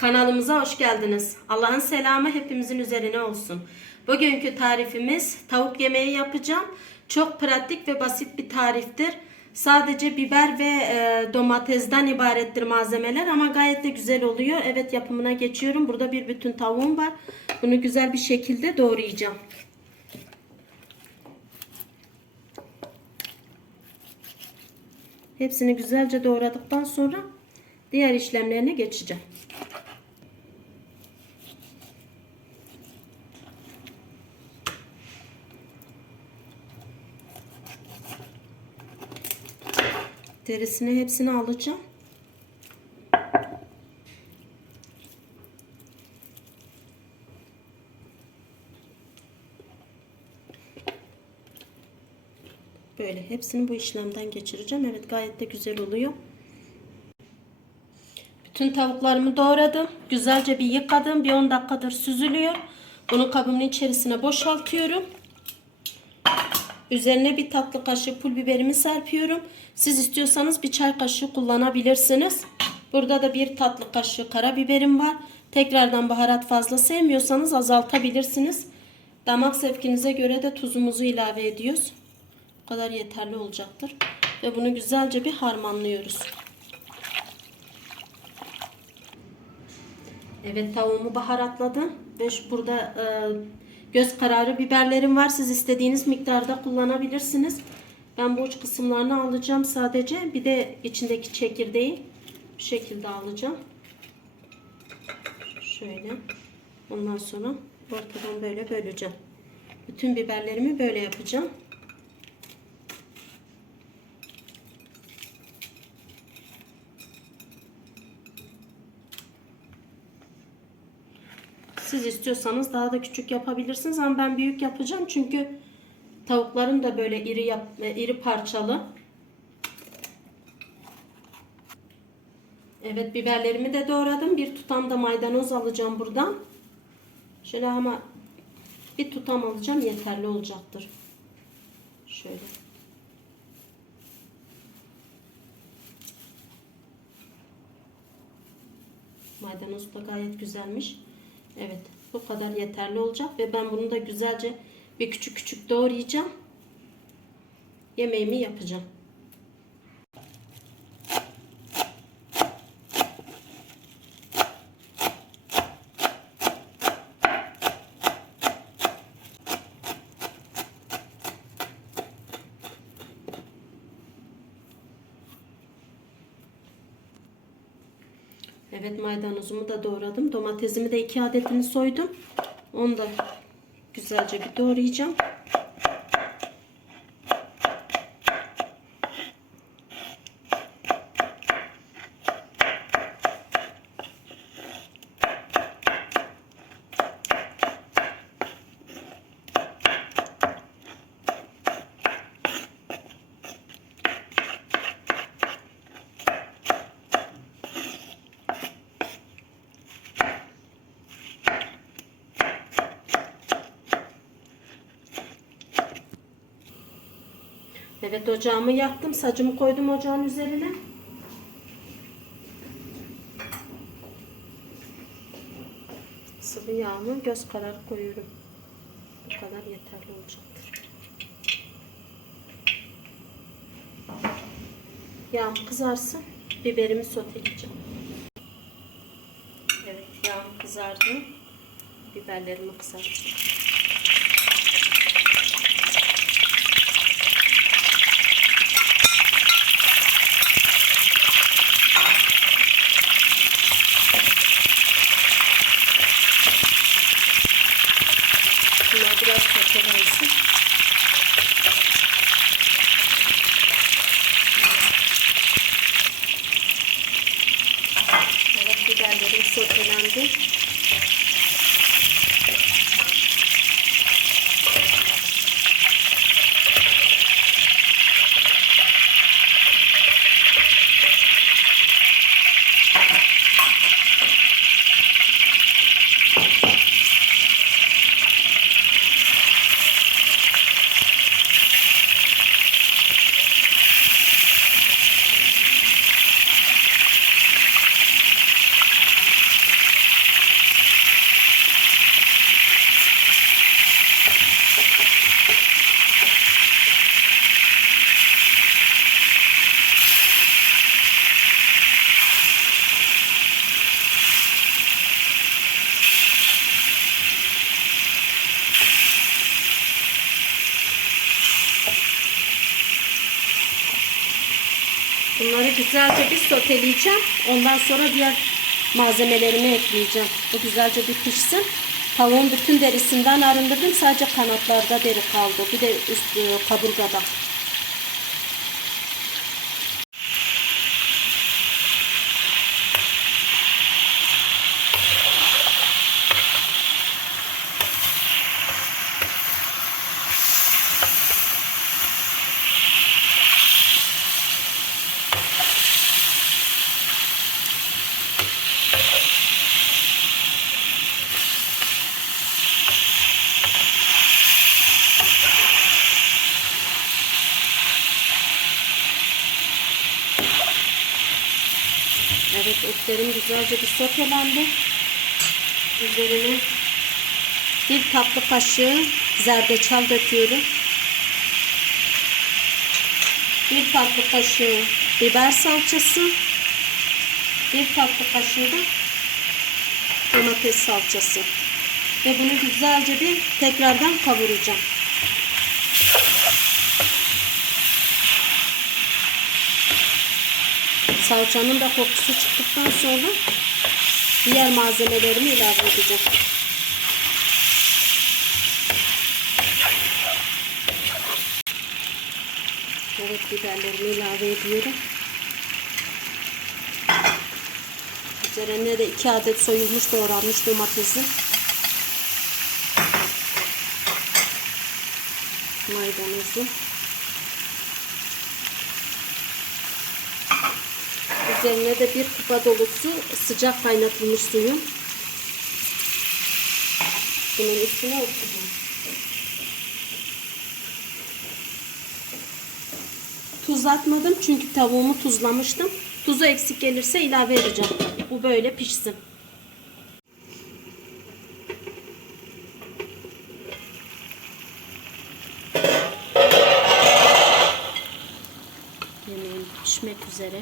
Kanalımıza hoş geldiniz. Allah'ın selamı hepimizin üzerine olsun. Bugünkü tarifimiz tavuk yemeği yapacağım. Çok pratik ve basit bir tariftir. Sadece biber ve e, domatesden ibarettir malzemeler ama gayet de güzel oluyor. Evet yapımına geçiyorum. Burada bir bütün tavuğum var. Bunu güzel bir şekilde doğrayacağım. Hepsini güzelce doğradıktan sonra diğer işlemlerine geçeceğim. Derisini hepsini alacağım. Böyle hepsini bu işlemden geçireceğim. Evet gayet de güzel oluyor. Bütün tavuklarımı doğradım. Güzelce bir yıkadım. Bir 10 dakikadır süzülüyor. Bunu kabımın içerisine boşaltıyorum. Üzerine bir tatlı kaşığı pul biberimi serpiyorum. Siz istiyorsanız bir çay kaşığı kullanabilirsiniz. Burada da bir tatlı kaşığı karabiberim var. Tekrardan baharat fazla sevmiyorsanız azaltabilirsiniz. Damak zevkinize göre de tuzumuzu ilave ediyoruz. Bu kadar yeterli olacaktır. Ve bunu güzelce bir harmanlıyoruz. Evet tavuğumu baharatladım. Ve burada e, göz kararı biberlerim var. Siz istediğiniz miktarda kullanabilirsiniz. Ben bu uç kısımlarını alacağım sadece. Bir de içindeki çekirdeği bu şekilde alacağım. Şöyle. Ondan sonra ortadan böyle böleceğim. Bütün biberlerimi böyle yapacağım. Siz istiyorsanız daha da küçük yapabilirsiniz ama ben büyük yapacağım çünkü tavuklarım da böyle iri yap iri parçalı. Evet biberlerimi de doğradım. Bir tutam da maydanoz alacağım buradan. Şöyle ama bir tutam alacağım yeterli olacaktır. Şöyle. Maydanoz da gayet güzelmiş. Evet bu kadar yeterli olacak ve ben bunu da güzelce bir küçük küçük doğrayacağım. Yemeğimi yapacağım. Evet maydanozumu da doğradım. Domatesimi de iki adetini soydum. Onu da güzelce bir doğrayacağım. Evet ocağımı yaktım. Sacımı koydum ocağın üzerine. Sıvı yağımı göz kararı koyuyorum. Bu kadar yeterli olacaktır. Yağım kızarsın. Biberimi soteleyeceğim. Evet yağım kızardı. Biberlerimi kızartacağım. Bunu güzelce bir soteleyeceğim. Ondan sonra diğer malzemelerimi ekleyeceğim. Bu güzelce bir pişsin. Tavuğun bütün derisinden arındırdım. Sadece kanatlarda deri kaldı. Bir de üst e, kaburgada. Evet etlerim güzelce bir sotelendi. Üzerine bir tatlı kaşığı zerdeçal döküyorum. Bir tatlı kaşığı biber salçası. Bir tatlı kaşığı da domates salçası. Ve bunu güzelce bir tekrardan kavuracağım. Salçanın da kokusu çıktıktan sonra diğer malzemelerimi ilave edeceğim. Evet biberlerimi ilave ediyorum. Üzerine de 2 adet soyulmuş doğranmış domatesim. Maydanozu. Üzerine de bir kupa dolusu sıcak kaynatılmış suyum. Bunun üstüne oturacağım. Tuz çünkü tavuğumu tuzlamıştım. Tuzu eksik gelirse ilave edeceğim. Bu böyle pişsin. Yemeğim pişmek üzere.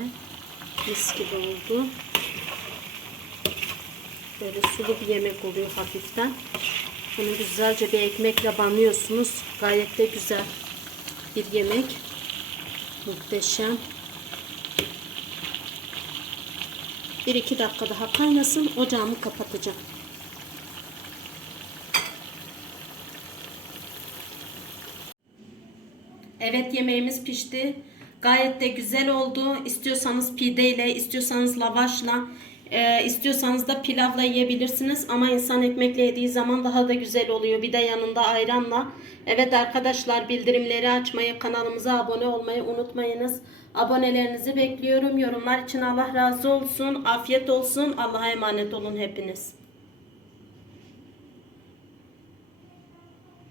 Mis gibi oldu. Böyle sulu bir yemek oluyor hafiften. Bunu güzelce bir ekmekle banlıyorsunuz. Gayet de güzel bir yemek. Muhteşem. Bir iki dakika daha kaynasın. Ocağımı kapatacağım. Evet yemeğimiz pişti. Gayet de güzel oldu. İstiyorsanız pideyle, istiyorsanız lavaşla, e, istiyorsanız da pilavla yiyebilirsiniz. Ama insan ekmekle yediği zaman daha da güzel oluyor. Bir de yanında ayranla. Evet arkadaşlar bildirimleri açmayı, kanalımıza abone olmayı unutmayınız. Abonelerinizi bekliyorum. Yorumlar için Allah razı olsun. Afiyet olsun. Allah'a emanet olun hepiniz.